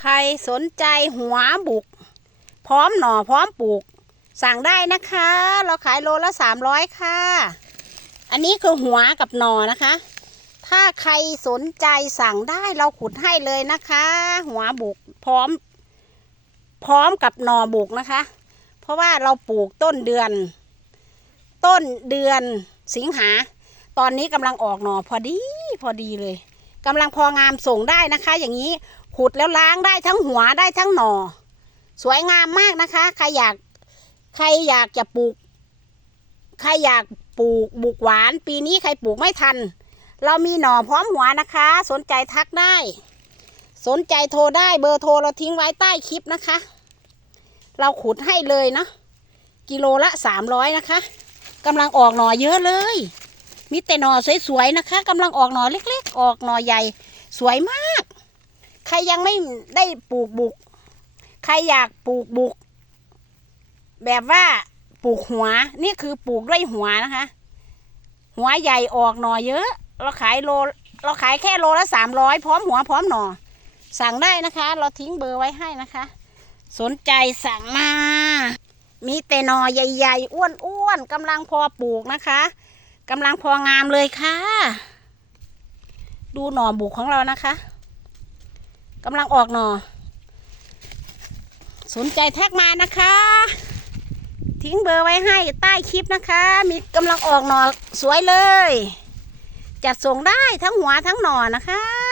ใครสนใจหัวบุก พร้อมหน่อพร้อมปลูก สั่งได้นะคะ เราขายโลละสามร้อยค่ะ อันนี้คือหัวกับหน่อนะคะ ถ้าใครสนใจสั่งได้เราขุดให้เลยนะคะ หัวบุกพร้อม พร้อมกับหน่อบุกนะคะ เพราะว่าเราปลูกต้นเดือน ต้นเดือนสิงหา ตอนนี้กำลังออกหน่อพอดีพอดีเลย กำลังพองามส่งได้นะคะ อย่างนี้ขุดแล้วล้างได้ทั้งหัวได้ทั้งหน่อสวยงามมากนะคะ ใครอยาก ใครอยากจะปลูก ใครอยากปลูกบุกหวาน ปีนี้ใครปลูกไม่ทัน เรามีหน่อพร้อมหัวนะคะ สนใจทักได้ สนใจโทรได้เบอร์โทรเราทิ้งไว้ใต้คลิปนะคะ เราขุดให้เลยเนาะกิโลละสามร้อยนะคะกำลังออกหน่อเยอะเลย มีแต่หน่อสวยๆนะคะกำลังออกหน่อเล็ก ๆ ออกหน่อใหญ่ สวยมาก ใครยังไม่ได้ปลูกบุก ใครอยากปลูกบุก แบบว่าปลูกหัวนี่คือปลูกด้วยหัวนะคะ หัวใหญ่ออกหน่อเยอะ เราขายโลเราขายแค่โลละสามร้อยพร้อมหัวพร้อมหน่อ สั่งได้นะคะ เราทิ้งเบอร์ไว้ให้นะคะ สนใจสั่งมา มีแต่หน่อใหญ่ๆ อ้วนๆกำลังพอปลูกนะคะ กำลังพองามเลยค่ะ ดูหน่อบุกของเรานะคะกำลังออกหน่อ สนใจแท็กมานะคะ ทิ้งเบอร์ไว้ให้ใต้คลิปนะคะ มีกำลังออกหน่อสวยเลย จัดส่งได้ทั้งหัวทั้งหน่อนะคะ